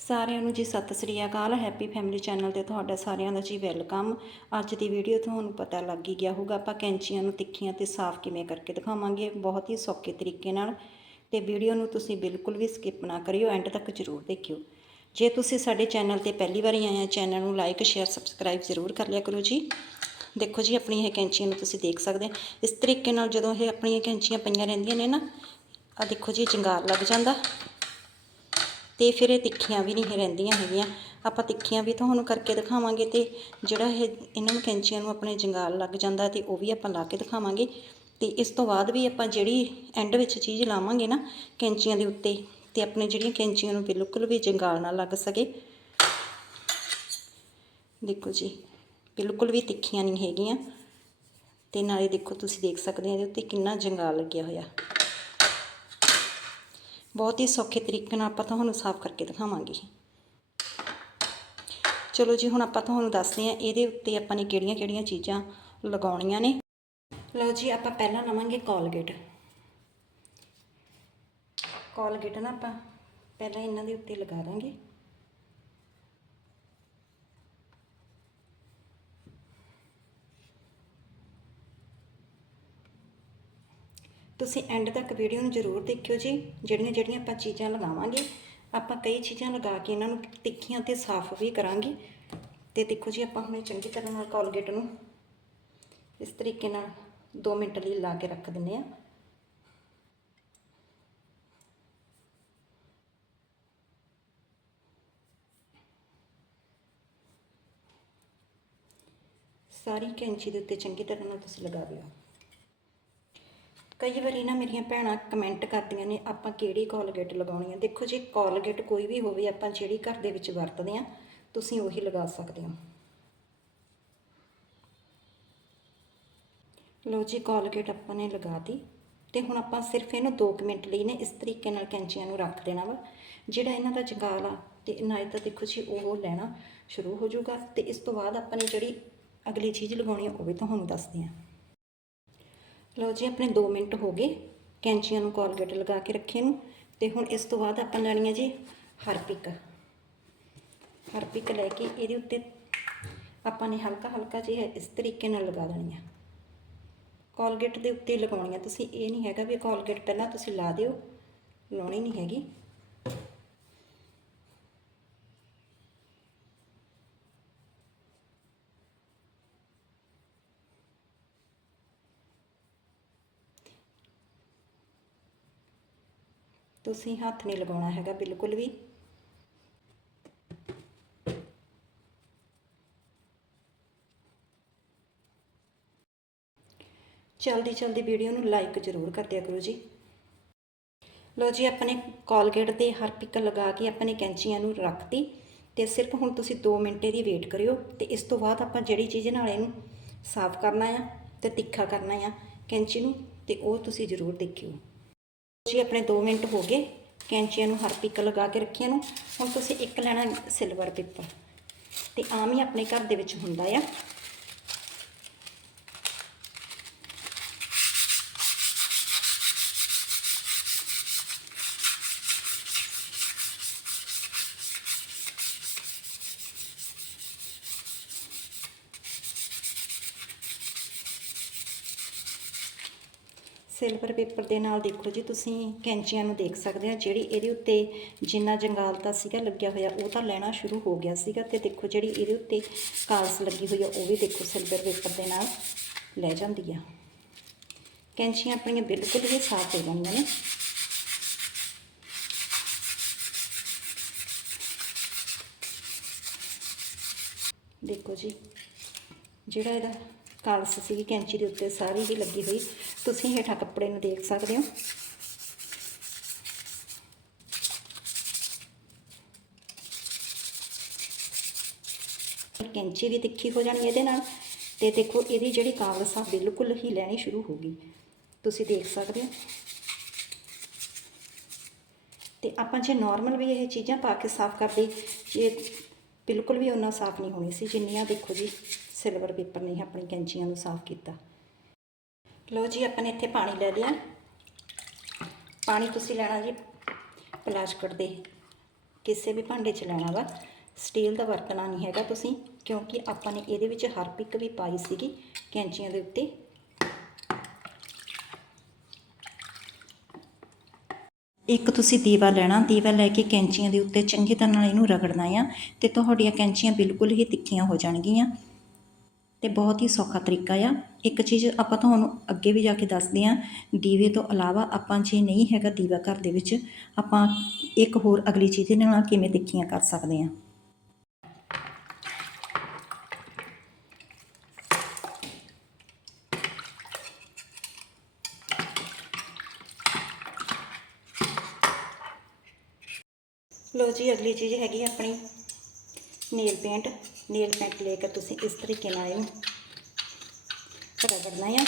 ਸਾਰਿਆਂ ਨੂੰ ਜੀ ਸਤਿ ਸ੍ਰੀ ਅਕਾਲ ਹੈਪੀ ਫੈਮਿਲੀ ਚੈਨਲ ਤੇ ਤੁਹਾਡਾ ਸਾਰਿਆਂ ਦਾ ਜੀ ਵੈਲਕਮ ਅੱਜ ਦੀ ਵੀਡੀਓ ਤੁਹਾਨੂੰ ਪਤਾ ਲੱਗ ਹੀ ਗਿਆ ਹੋਊਗਾ, ਆਪਾਂ ਕੈਂਚੀਆਂ ਨੂੰ ਤਿੱਖੀਆਂ ਤੇ ਸਾਫ਼ ਕਿਵੇਂ ਕਰਕੇ ਦਿਖਾਵਾਂਗੇ, ਬਹੁਤ ਹੀ ਸੌਖੇ ਤਰੀਕੇ ਨਾਲ। ਤੇ ਵੀਡੀਓ ਨੂੰ ਤੁਸੀਂ ਬਿਲਕੁਲ ਵੀ ਸਕਿਪ ਨਾ ਕਰਿਓ ਐਂਡ ਤੱਕ ਜ਼ਰੂਰ ਦੇਖਿਓ। ਜੇ ਤੁਸੀਂ ਸਾਡੇ ਚੈਨਲ ਤੇ ਪਹਿਲੀ ਵਾਰੀ ਆਏ ਆ ਚੈਨਲ ਨੂੰ ਲਾਈਕ ਸ਼ੇਅਰ ਸਬਸਕ੍ਰਾਈਬ ਜ਼ਰੂਰ ਕਰ ਲਿਆ ਕਰੋ ਜੀ। ਦੇਖੋ ਜੀ ਆਪਣੀ ਇਹ ਕੈਂਚੀਆਂ ਨੂੰ ਤੁਸੀਂ ਦੇਖ ਸਕਦੇ ਇਸ ਤਰੀਕੇ ਨਾਲ ਜਦੋਂ ਇਹ ਆਪਣੀਆਂ ਕੈਂਚੀਆਂ ਪਈਆਂ ਰਹਿੰਦੀਆਂ ਨੇ ਨਾ ਆ ਦੇਖੋ ਜੀ ਚਿੰਗਾਰ ਲੱਗ ਜਾਂਦਾ। ਤੇ ਫਿਰ ਇਹ ਤਿੱਖੀਆਂ ਵੀ ਨਹੀਂ ਰਹਿੰਦੀਆਂ ਹੈਗੀਆਂ। ਆਪਾਂ ਤਿੱਖੀਆਂ ਵੀ ਤੁਹਾਨੂੰ ਕਰਕੇ ਦਿਖਾਵਾਂਗੇ ਤੇ ਜਿਹੜਾ ਇਹ ਇਹਨਾਂ ਨੂੰ ਕੈਂਚੀਆਂ ਨੂੰ ਆਪਣੇ ਜੰਗਾਲ ਲੱਗ ਜਾਂਦਾ ਤੇ ਉਹ ਵੀ ਆਪਾਂ ਲਾ ਕੇ ਦਿਖਾਵਾਂਗੇ। ਤੇ ਇਸ ਤੋਂ ਬਾਅਦ ਵੀ ਆਪਾਂ ਜਿਹੜੀ ਐਂਡ ਵਿੱਚ ਚੀਜ਼ ਲਾਵਾਂਗੇ ਨਾ ਕੈਂਚੀਆਂ ਦੇ ਉੱਤੇ ਤੇ ਆਪਣੇ ਜਿਹੜੀਆਂ ਕੈਂਚੀਆਂ ਨੂੰ ਬਿਲਕੁਲ ਵੀ ਜੰਗਾਲ ਨਾ ਲੱਗ ਸਕੇ। ਦੇਖੋ ਜੀ, ਬਿਲਕੁਲ ਵੀ ਤਿੱਖੀਆਂ ਨਹੀਂ ਹੈਗੀਆਂ। ਤੇ ਨਾਲੇ ਦੇਖੋ ਤੁਸੀਂ ਦੇਖ ਸਕਦੇ ਹੋ ਇਹਦੇ ਉੱਤੇ ਕਿੰਨਾ ਜੰਗਾਲ ਲੱਗਿਆ ਹੋਇਆ। ਬਹੁਤ ਹੀ ਸੌਖੇ ਤਰੀਕੇ ਨਾਲ ਆਪਾਂ ਤੁਹਾਨੂੰ ਸਾਫ਼ ਕਰਕੇ ਦਿਖਾਵਾਂਗੇ ਚਲੋ ਜੀ, ਹੁਣ ਆਪਾਂ ਤੁਹਾਨੂੰ ਦੱਸਦੇ ਹਾਂ ਇਹਦੇ ਉੱਤੇ ਆਪਾਂ ਨੇ ਕਿਹੜੀਆਂ-ਕਿਹੜੀਆਂ ਚੀਜ਼ਾਂ ਲਗਾਉਣੀਆਂ ਨੇ। ਲਓ ਜੀ, ਆਪਾਂ ਪਹਿਲਾਂ ਲਵਾਂਗੇ ਕੋਲਗੇਟ ਕੋਲਗੇਟ ਨਾ ਆਪਾਂ ਪਹਿਲਾਂ ਇਹਨਾਂ ਦੇ ਉੱਤੇ ਲਗਾ ਦਾਂਗੇ। ਤੁਸੀਂ ਐਂਡ ਤੱਕ ਵੀਡੀਓ ਨੂੰ ਜ਼ਰੂਰ ਦੇਖਿਓ ਜੀ। ਜਿਹੜੀਆਂ ਜਿਹੜੀਆਂ ਆਪਾਂ ਚੀਜ਼ਾਂ ਲਗਾਵਾਂਗੇ, ਆਪਾਂ ਕਈ ਚੀਜ਼ਾਂ ਲਗਾ ਕੇ ਇਹਨਾਂ ਨੂੰ ਤਿੱਖੀਆਂ ਤੇ ਸਾਫ਼ ਵੀ ਕਰਾਂਗੇ। ਤੇ ਦੇਖੋ ਜੀ, ਆਪਾਂ ਹੁਣ ਚੰਗੀ ਤਰ੍ਹਾਂ ਨਾਲ ਕੋਲਗੇਟ ਨੂੰ ਇਸ ਤਰੀਕੇ ਨਾਲ 2 ਮਿੰਟ ਲਈ ਲਾ ਕੇ ਰੱਖ ਦਿੰਨੇ ਆ ਸਾਰੀ ਕੈਂਚੀ ਦੇ ਉੱਤੇ ਚੰਗੀ ਤਰ੍ਹਾਂ ਨਾਲ ਤੁਸੀਂ ਲਗਾ ਦਿਓ। ਕਈ ਵਾਰੀ ਨਾ ਮੇਰੀਆਂ ਭੈਣਾਂ ਕਮੈਂਟ ਕਰਦੀਆਂ ਨੇ, ਆਪਾਂ ਕਿਹੜੀ ਕੋਲਗੇਟ ਲਗਾਉਣੀ ਹੈ ਦੇਖੋ ਜੀ ਕੋਲਗੇਟ ਕੋਈ ਵੀ ਹੋਵੇ, ਆਪਾਂ ਜਿਹੜੀ ਘਰ ਦੇ ਵਿੱਚ ਵਰਤਦੇ ਆ ਤੁਸੀਂ ਉਹੀ ਲਗਾ ਸਕਦੇ ਹੋ। ਲਓ ਜੀ ਕੋਲਗੇਟ ਆਪਾਂ ਨੇ ਲਗਾਤੀ ਤੇ ਹੁਣ ਆਪਾਂ ਸਿਰਫ ਇਹਨੂੰ 2 ਮਿੰਟ ਲਈ ਨੇ ਇਸ ਤਰੀਕੇ ਨਾਲ ਕੈਂਚੀਆਂ ਨੂੰ ਰੱਖ ਦੇਣਾ ਵਾ। ਜਿਹੜਾ ਇਹਨਾਂ ਦਾ ਜੰਗਾਲ ਆ ਤੇ ਨਾਲੇ ਤਾਂ ਦੇਖੋ ਜੀ, ਉਹ ਲੈਣਾ ਸ਼ੁਰੂ ਹੋ ਜਾਊਗਾ ਤੇ ਇਸ ਤੋਂ ਬਾਅਦ ਆਪਾਂ ਨੇ ਜਿਹੜੀ ਅਗਲੀ ਚੀਜ਼ ਲਗਾਉਣੀ ਆ, ਉਹ ਵੀ ਤੁਹਾਨੂੰ ਦੱਸਦੇ ਆ ਲਓ ਜੀ, ਆਪਣੇ 2 ਮਿੰਟ ਹੋ ਗਏ। ਕੈਂਚੀਆਂ ਨੂੰ ਕੋਲਗੇਟ ਲਗਾ ਕੇ ਰੱਖੇ ਨੂੰ। ਤੇ ਹੁਣ ਇਸ ਤੋਂ ਬਾਅਦ ਆਪਾਂ ਲੈਣੀ ਹੈ ਜੀ ਹਰਪਿਕ। ਹਰਪਿਕ ਲੈ ਕੇ ਇਹਦੇ ਉੱਤੇ ਆਪਾਂ ਨੇ ਹਲਕਾ ਹਲਕਾ ਜਿਹਾ ਇਸ ਤਰੀਕੇ ਨਾਲ ਲਗਾ ਦੇਣੀ ਆ ਕੋਲਗੇਟ ਦੇ ਉੱਤੇ ਲਗਾਉਣੀ ਆ ਤੁਸੀਂ ਇਹ ਨਹੀਂ ਹੈਗਾ ਵੀ ਕੋਲਗੇਟ ਪਹਿਲਾਂ ਤੁਸੀਂ ਲਾ ਦਿਓ। ਲਾਉਣੀ ਨਹੀਂ ਹੈਗੀ। ਤੁਸੀਂ ਹੱਥ ਨਹੀਂ ਲਗਾਉਣਾ ਹੈਗਾ ਬਿਲਕੁਲ ਵੀ। ਜਲਦੀ ਜਲਦੀ ਵੀਡੀਓ ਨੂੰ ਲਾਈਕ ਜ਼ਰੂਰ ਕਰ ਦਿਆ ਕਰੋ ਜੀ। ਲੋ ਜੀ, ਆਪਣੇ ਕੋਲਗੇਟ ਤੇ ਹਰਪਿਕ ਲਗਾ ਕੇ ਆਪਣੇ ਕੈਂਚੀਆਂ ਨੂੰ ਰੱਖਤੀ ਤੇ ਸਿਰਫ ਹੁਣ ਤੁਸੀਂ 2 ਮਿੰਟੇ ਦੀ ਵੇਟ ਕਰਿਓ ਤੇ ਇਸ ਤੋਂ ਬਾਅਦ ਆਪਾਂ ਜਿਹੜੀ ਚੀਜ਼ ਨਾਲ ਇਹਨੂੰ ਸਾਫ਼ ਕਰਨਾ ਆ ਤੇ ਤਿੱਖਾ ਕਰਨਾ ਆ ਕੈਂਚੀ ਨੂੰ ਤੇ ਉਹ ਤੁਸੀਂ ਜ਼ਰੂਰ ਦੇਖਿਓ। ਜੀ ਆਪਣੇ 2 ਮਿੰਟ ਹੋ ਗਏ ਕੈਂਚੀਆਂ ਨੂੰ ਹਰ ਹਰਪਿਕ ਲਗਾ ਕੇ ਰੱਖੀਆਂ ਨੂੰ। ਹੁਣ ਤੁਸੀਂ ਇੱਕ ਲੈਣਾ ਸਿਲਵਰ ਪੇਪਰ ਤੇ ਆਮ ਹੀ ਆਪਣੇ ਘਰ ਦੇ ਵਿੱਚ ਹੁੰਦਾ ਆ। ਸਿਲਵਰ ਪੇਪਰ ਦੇ ਨਾਲ ਦੇਖੋ ਜੀ, ਤੁਸੀਂ ਕੈਂਚੀਆਂ ਨੂੰ ਦੇਖ ਸਕਦੇ ਹੋ ਜਿਹੜੀ ਇਹਦੇ ਉੱਤੇ ਜਿੰਨਾ ਜੰਗਾਲ ਤਾਂ ਸੀਗਾ ਲੱਗਿਆ ਹੋਇਆ, ਉਹ ਤਾਂ ਲੈਣਾ ਸ਼ੁਰੂ ਹੋ ਗਿਆ ਸੀਗਾ ਤੇ ਦੇਖੋ ਜਿਹੜੀ ਇਹਦੇ ਉੱਤੇ ਕਾਲਸ ਲੱਗੀ ਹੋਈ ਆ, ਉਹ ਵੀ ਦੇਖੋ ਸਿਲਵਰ ਪੇਪਰ ਦੇ ਨਾਲ ਲੈ ਜਾਂਦੀ ਆ। ਕੈਂਚੀਆਂ ਆਪਣੀਆਂ ਬਿਲਕੁਲ ਹੀ ਸਾਫ਼ ਹੋ ਜਾਂਦੀਆਂ ਨੇ। ਦੇਖੋ ਜੀ, ਜਿਹੜਾ ਇਹਦਾ ਕਾਲਸ ਸੀਗੀ, ਕੈਂਚੀ ਦੇ ਉੱਤੇ ਸਾਰੀ ਹੀ ਲੱਗੀ ਹੋਈ ਤੁਸੀਂ ਹੇਠਾਂ ਕੱਪੜੇ ਨੂੰ ਦੇਖ ਸਕਦੇ ਹੋ। ਕੈਂਚੀ ਵੀ ਤਿੱਖੀ ਹੋ ਜਾਣੀ ਇਹਦੇ ਨਾਲ ਤੇ ਦੇਖੋ ਇਹਦੀ ਜਿਹੜੀ ਕਾਗਜ਼ ਆ ਬਿਲਕੁਲ ਹੀ ਲੈਣੀ ਸ਼ੁਰੂ ਹੋ ਗਈ। ਤੁਸੀਂ ਦੇਖ ਸਕਦੇ ਹੋ। ਤੇ ਆਪਾਂ ਜੇ ਨਾਰਮਲ ਵੀ ਇਹ ਚੀਜ਼ਾਂ ਪਾ ਕੇ ਸਾਫ਼ ਕਰਦੇ ਇਹ ਬਿਲਕੁਲ ਵੀ ਉਹਨਾਂ ਸਾਫ਼ ਨਹੀਂ ਹੋਣੀ ਸੀ, ਜਿੰਨੀਆਂ ਦੇਖੋ ਜੀ ਸਿਲਵਰ ਪੇਪਰ ਨੇ ਆਪਣੀ ਕੈਂਚੀਆਂ ਨੂੰ ਸਾਫ਼ ਕੀਤਾ। ਲਓ ਜੀ, ਆਪਾਂ ਨੇ ਇੱਥੇ ਪਾਣੀ ਲੈ ਲਿਆ। ਪਾਣੀ ਤੁਸੀਂ ਲੈਣਾ ਜੀ ਪਲਾਸਟਿਕ ਦੇ। ਕਿਸੇ ਵੀ ਭਾਂਡੇ 'ਚ ਲੈਣਾ ਵਾ। ਸਟੀਲ ਦਾ ਵਰਤਣਾ ਨਹੀਂ ਹੈਗਾ ਤੁਸੀਂ, ਕਿਉਂਕਿ ਆਪਾਂ ਨੇ ਇਹਦੇ ਵਿੱਚ ਹਰਪਿਕ ਵੀ ਪਾਈ ਸੀਗੀ ਕੈਂਚੀਆਂ ਦੇ ਉੱਤੇ। ਇੱਕ ਤੁਸੀਂ ਦੀਵਾ ਲੈਣਾ, ਦੀਵਾ ਲੈ ਕੇ ਕੈਂਚੀਆਂ ਦੇ ਉੱਤੇ ਚੰਗੀ ਤਰ੍ਹਾਂ ਨਾਲ ਇਹਨੂੰ ਰਗੜਨਾ ਆ ਤੇ ਤੁਹਾਡੀਆਂ ਕੈਂਚੀਆਂ ਬਿਲਕੁਲ ਹੀ ਤਿੱਖੀਆਂ ਹੋ ਜਾਣਗੀਆਂ। ਅਤੇ ਬਹੁਤ ਹੀ ਸੌਖਾ ਤਰੀਕਾ ਆ। ਇੱਕ ਚੀਜ਼ ਆਪਾਂ ਤੁਹਾਨੂੰ ਅੱਗੇ ਵੀ ਜਾ ਕੇ ਦੱਸਦੇ ਹਾਂ, ਦੀਵੇ ਤੋਂ ਇਲਾਵਾ ਆਪਾਂ ਜੇ ਨਹੀਂ ਹੈਗਾ ਦੀਵਾ ਘਰ ਦੇ ਵਿੱਚ, ਆਪਾਂ ਇੱਕ ਹੋਰ ਅਗਲੀ ਚੀਜ਼ ਦੇ ਨਾਲ ਕਿਵੇਂ ਤਿੱਖੀਆਂ ਕਰ ਸਕਦੇ ਹਾਂ। ਲੋ ਜੀ, ਅਗਲੀ ਚੀਜ਼ ਹੈਗੀ ਆਪਣੀ ਨੇਲ ਪੇਂਟ ਨੇਲ ਪੇਂਟ ਲੈ ਕੇ ਤੁਸੀਂ ਇਸ ਤਰੀਕੇ ਨਾਲ ਇਹਨੂੰ ਰਗੜਨਾ ਆ।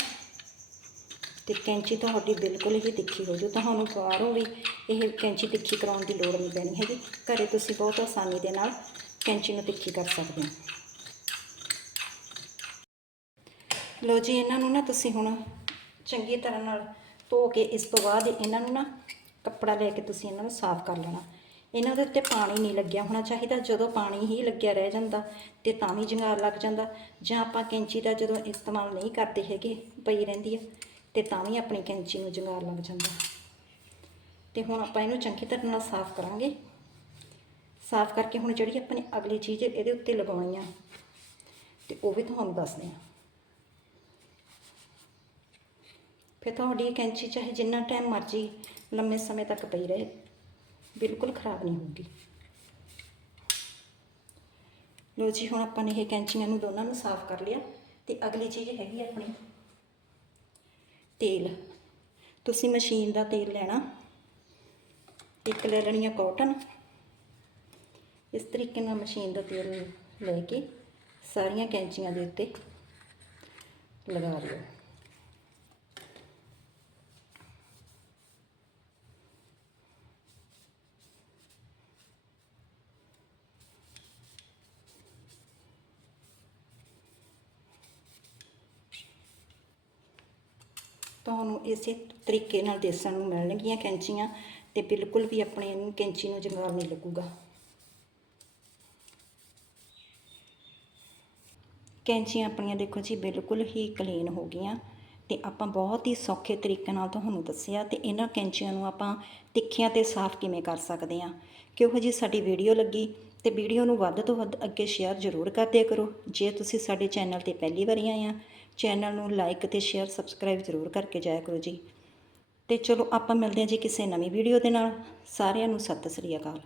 ਤੇ ਕੈਂਚੀ ਤੁਹਾਡੀ ਬਿਲਕੁਲ ਹੀ ਤਿੱਖੀ ਹੋ ਜੂ ਤੁਹਾਨੂੰ ਬਾਹਰੋਂ ਵੀ ਇਹ ਕੈਂਚੀ ਤਿੱਖੀ ਕਰਾਉਣ ਦੀ ਲੋੜ ਨਹੀਂ ਪੈਣੀ ਹੈਗੀ। ਘਰੇ ਤੁਸੀਂ ਬਹੁਤ ਆਸਾਨੀ ਦੇ ਨਾਲ ਕੈਂਚੀ ਨੂੰ ਤਿੱਖੀ ਕਰ ਸਕਦੇ ਹੋ। ਲੋ ਜੀ, ਇਹਨਾਂ ਨੂੰ ਨਾ ਤੁਸੀਂ ਹੁਣ ਚੰਗੀ ਤਰ੍ਹਾਂ ਨਾਲ ਧੋ ਕੇ ਇਸ ਤੋਂ ਬਾਅਦ ਇਹਨਾਂ ਨੂੰ ਨਾ ਕੱਪੜਾ ਲੈ ਕੇ ਤੁਸੀਂ ਇਹਨਾਂ ਨੂੰ ਸਾਫ਼ ਕਰ ਲੈਣਾ। ਇਹਨਾਂ ਦੇ ਉੱਤੇ ਪਾਣੀ ਨਹੀਂ ਲੱਗਿਆ ਹੋਣਾ ਚਾਹੀਦਾ, ਜਦੋਂ ਪਾਣੀ ਹੀ ਲੱਗਿਆ ਰਹਿ ਜਾਂਦਾ ਤੇ ਤਾਂ ਵੀ ਜੰਗਾਰ ਲੱਗ ਜਾਂਦਾ। ਜਾਂ ਆਪਾਂ ਕੈਂਚੀ ਦਾ ਜਦੋਂ ਇਸਤੇਮਾਲ ਨਹੀਂ ਕਰਦੇ ਹੈਗੇ, ਪਈ ਰਹਿੰਦੀ ਆ, ਤੇ ਤਾਂ ਵੀ ਆਪਣੀ ਕੈਂਚੀ ਨੂੰ ਜੰਗਾਰ ਲੱਗ ਜਾਂਦਾ। ਤੇ ਹੁਣ ਆਪਾਂ ਇਹਨੂੰ ਚੰਗੀ ਤਰ੍ਹਾਂ ਨਾਲ ਸਾਫ਼ ਕਰਾਂਗੇ। ਸਾਫ਼ ਕਰਕੇ ਹੁਣ ਜਿਹੜੀ ਆਪਾਂ ਨੇ ਅਗਲੀ ਚੀਜ਼ ਇਹਦੇ ਉੱਤੇ ਲਗਾਉਣੀ ਆ, ਤੇ ਉਹ ਵੀ ਤੁਹਾਨੂੰ ਦੱਸਦੇ ਹਾਂ ਫਿਰ ਤੁਹਾਡੀ ਕੈਂਚੀ ਚਾਹੇ ਜਿੰਨਾ ਟਾਈਮ ਮਰਜ਼ੀ ਲੰਮੇ ਸਮੇਂ ਤੱਕ ਪਈ ਰਹੇ। ਬਿਲਕੁਲ ਖਰਾਬ ਨਹੀਂ ਹੋਊਗੀ ਲੋ ਜੀ, ਹੁਣ ਆਪਾਂ ਨੇ ਇਹ ਕੈਂਚੀਆਂ ਨੂੰ ਦੋਨਾਂ ਨੂੰ ਸਾਫ਼ ਕਰ ਲਿਆ ਤੇ ਅਗਲੀ ਚੀਜ਼ ਹੈਗੀ ਆ ਆਪਣੀ ਤੇਲ। ਤੁਸੀਂ ਮਸ਼ੀਨ ਦਾ ਤੇਲ ਲੈਣਾ, ਇੱਕ ਲੈ ਲੈਣੀ ਆ ਕਾਟਨ ਇਸ ਤਰੀਕੇ ਨਾਲ ਮਸ਼ੀਨ ਦਾ ਤੇਲ ਲੈ ਕੇ ਸਾਰੀਆਂ ਕੈਂਚੀਆਂ ਦੇ ਉੱਤੇ ਲਗਾ ਲਿਓ ਤੁਹਾਨੂੰ ਇਸੇ ਤਰੀਕੇ ਨਾਲ ਦੇਸਣ ਨੂੰ ਮਿਲਣਗੀਆਂ ਕੈਂਚੀਆਂ ਤੇ ਬਿਲਕੁਲ ਵੀ ਆਪਣੇ ਕੈਂਚੀ ਨੂੰ ਜੰਗਾਲ ਨਹੀਂ ਲੱਗੂਗਾ। ਕੈਂਚੀਆਂ ਆਪਣੀਆਂ ਦੇਖੋ ਜੀ ਬਿਲਕੁਲ ਹੀ ਕਲੀਨ ਹੋ ਗਈਆਂ ਤੇ ਆਪਾਂ ਬਹੁਤ ਹੀ ਸੌਖੇ ਤਰੀਕੇ ਨਾਲ ਤੁਹਾਨੂੰ ਦੱਸਿਆ ਤੇ ਇਹਨਾਂ ਕੈਂਚੀਆਂ ਨੂੰ ਆਪਾਂ ਤਿੱਖੀਆਂ ਤੇ ਸਾਫ਼ ਕਿਵੇਂ ਕਰ ਸਕਦੇ ਹਾਂ। ਕਿਉਂਕਿ ਜੀ ਸਾਡੀ ਵੀਡੀਓ ਲੱਗੀ ਤੇ ਵੀਡੀਓ ਨੂੰ ਵੱਧ ਤੋਂ ਵੱਧ ਅੱਗੇ ਸ਼ੇਅਰ ਜ਼ਰੂਰ ਕਰਦੇ ਕਰੋ। ਜੇ ਤੁਸੀਂ ਸਾਡੇ ਚੈਨਲ ਤੇ ਪਹਿਲੀ ਵਾਰੀ ਆਏ ਆ ਚੈਨਲ ਨੂੰ ਲਾਈਕ ਤੇ ਸ਼ੇਅਰ ਸਬਸਕ੍ਰਾਈਬ ਜ਼ਰੂਰ ਕਰਕੇ ਜਾਇਆ ਕਰੋ ਜੀ। ਤੇ ਚਲੋ ਆਪਾਂ ਮਿਲਦੇ ਹਾਂ ਜੀ ਕਿਸੇ ਨਵੀਂ ਵੀਡੀਓ ਦੇ ਨਾਲ। ਸਾਰਿਆਂ ਨੂੰ ਸਤਿ ਸ੍ਰੀ ਅਕਾਲ।